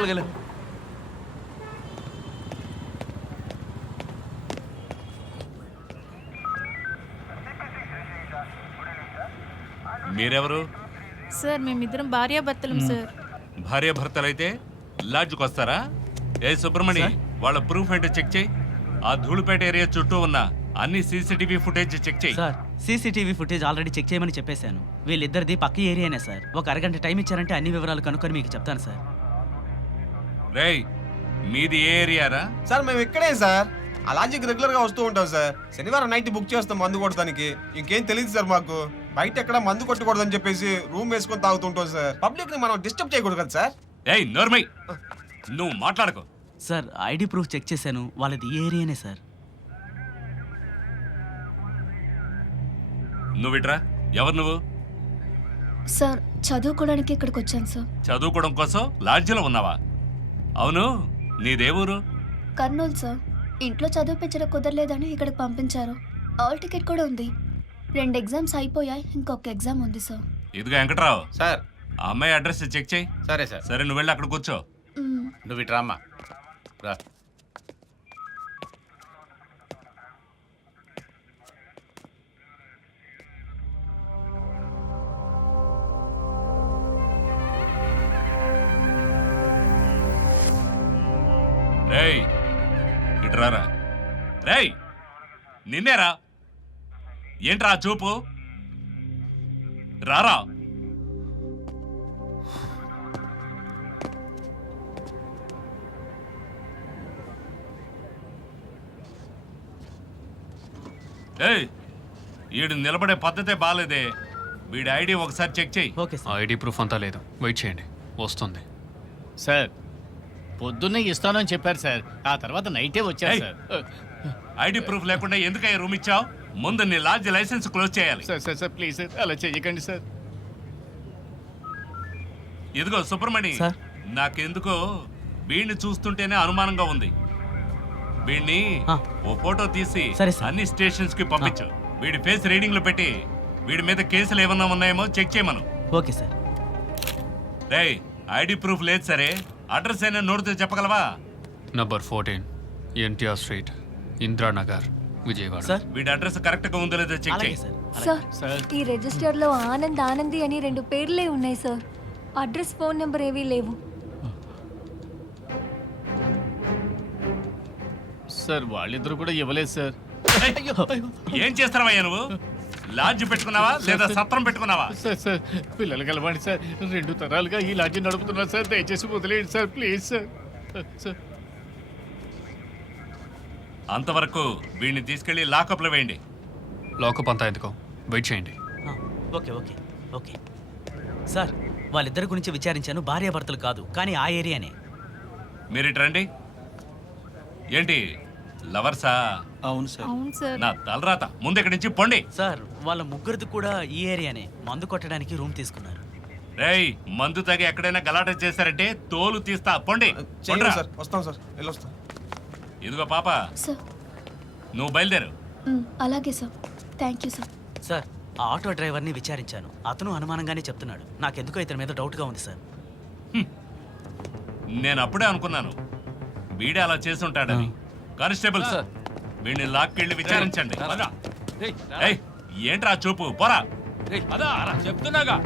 మీరెవరు? సార్ మేమిద్దరం భార్యాభర్తలం సార్. భార్యాభర్తలైతే లాడ్జ్కి వస్తారా? ఏ సుబ్రహ్మణి, వాళ్ళ ప్రూఫ్ ఏంటో చెక్ చేయి. ఆ ధూళిపేట ఏరియా చుట్టూ ఉన్న అన్ని సీసీటీవీ ఫుటేజ్ చెక్ చేయి. Sir CCTV footage already check చేయమని చెప్పేశాను. వీళ్ళిద్దరిది పక్క ఏరియానే సార్. ఒక అరగంట టైం ఇచ్చారంటే అన్ని వివరాలు కనుక్కొని మీకు చెప్తాను సార్. రేయ్, మీది ఏ ఏరియారా? సార్ మేము ఇక్కడే సార్. ఆ లాడ్జికి రెగ్యులర్ గా వస్తూ ఉంటాం సార్. శనివారం నైట్ బుక్ చేస్తాం మందు కొట్టడానికి. ఇంకేం తెలియదు సార్ మాకు. బయట ఎక్కడ మందు కొట్టకూడదని చెప్పేసి రూమ్ వేసుకొని తాగుతుంటాం సార్. పబ్లిక్ ని మనం డిస్టర్బ్ చేయకూడదు కదా సార్. ఏయ్ నోర్మై, నువ్వు మాట్లాడకు. సార్ ఐడి ప్రూఫ్ చెక్ చేశాను, వాళ్ళది ఈ ఏరియానే సార్. నువ్విట్రా, ఎవరు నువ్వు? సార్ చదువుకోవడానికి ఇక్కడికి వచ్చాను సార్. చదువుకోవడం కోసం లాడ్జిలో ఉన్నావా? అవును, నీదేవూరు? కర్నూలు సార్. ఇంట్లో చదివిపించడం కుదరలేదని ఇక్కడికి పంపించారు. ఆల్ టికెట్ కూడా ఉంది. 2 ఎగ్జామ్స్ అయిపోయాయి, ఇంకొక ఎగ్జామ్ ఉంది సార్. ఇదిగో వెంకట్రావు, సార్ ఆ అమ్మాయి అడ్రస్ చెక్ చేయి. సరే సార్. సరే, నువ్వు వెళ్ళి అక్కడ కూర్చో. నువ్వు ఇటు రామ్మా. రా. రేయ్ ఇటు రారా. రేయ్ నిన్నేరా? ఏంట్రా చూపు? రారా. ఏయ్, వీడు నిలబడే పద్ధతే బాలేదే. వీడి ఐడి ఒకసారి చెక్ చేయి. Okay sir. ఐడి ప్రూఫ్ అంతా లేదు, వెయిట్ చేయండి, వస్తుంది. సార్ పొద్దున్నే ఇస్తానని చెప్పారు సార్. ఆ తర్వాత నైటే వచ్చారు ఏయ్, సార్. ఐడి ప్రూఫ్ లేకుండా ఎందుకయ్యా రూమ్ ఇచ్చావు? ముందు నీ లాడ్జ్ లైసెన్స్ క్లోజ్ చేయాలి. Sir sir sir please sir అలా చేయకండి సార్. ఇదిగో సుబ్రహ్మణి, సార్. నాకెందుకో వీడిని చూస్తుంటేనే అనుమానంగా ఉంది. వీడిని ఓ ఫోటో తీసి సరే సార్. అన్ని స్టేషన్స్ కి పంపించు. వీడి ఫేస్ రీడింగ్ లో పెట్టి వీడి మీద కేసులు ఏమన్నా ఉన్నాయేమో చెక్ చేయమను. Okay sir. రేయ్, ఐడి ప్రూఫ్ లేదు సరే, అడ్రస్ అయినా నోటితో చెప్పగలవా? Number 14 NTR street, Indiranagar, Vijayawada. Sir వీడి అడ్రస్ కరెక్ట్ గా ఉందో లేదో చెక్ అలాగే చేయి. సార్. సార్ ఈ రిజిస్టర్ లో ఆనంద్ ఆనంది అని 2 పేర్లే ఉన్నాయి సార్. అడ్రస్ ఫోన్ నెంబర్ ఏవీ లేవు. సార్ వాళ్ళిద్దరు కూడా ఇవ్వలేదు సార్. ఏయ్, ఏం చేస్తున్నావయ్యా నువ్వు? లాడ్జ్ పెట్టుకున్నావా లేదా సత్రం పెట్టుకున్నావా? సార్ సార్ పిల్లలు కలవండి సార్. 2 తరాలుగా ఈ లాడ్జి నడుపుతున్నారు సార్. దయచేసి వదిలేయండి సార్ ప్లీజ్ సార్. సార్ అంతవరకు వీడిని తీసుకెళ్లి లాకప్ లో వేయండి. లాకప్ అంతా ఎందుకో, వెయిట్ చేయండి. Okay okay okay sir. వాళ్ళిద్దరి గురించి విచారించాను, భార్యాభర్తలు కాదు, కానీ ఆ ఏరియానే. మీరు ఇటు రండి. ఏంటి లవర్సా? అవును సార్. అవును సార్. నా తలరాత, ముందు ఇక్కడి నుంచి పొండి. సార్ వాళ్ళ ముగ్గురిది కూడా ఈ ఏరియానే. మందు కొట్టడానికి రూమ్ తీసుకున్నారు. రేయ్, మందు తాగి ఎక్కడైనా గలాట చేశారంటే తోలు తీస్తా. పొండి. పొండ్రా. సార్ వస్తాం సార్. వెళ్ళొస్తాం. ఇదిగో పాప, సార్ నువ్వు బయలుదేరు. అలాగే sir. Thank you sir. Sir ఆ ఆటో డ్రైవర్ని విచారించాను, అతను అనుమానంగానే చెప్తున్నాడు. నాకెందుకో ఇతని మీద డౌట్గా ఉంది సార్. నేను అప్పుడే అనుకున్నాను వీడే అలా చేసుంటాడని. కానిస్టేబుల్ సార్, వీడిని లాక్కెళ్ళి విచారించండి. ఏయ్, ఏంట్రా చూపు? పోరా. చెప్తున్నాగా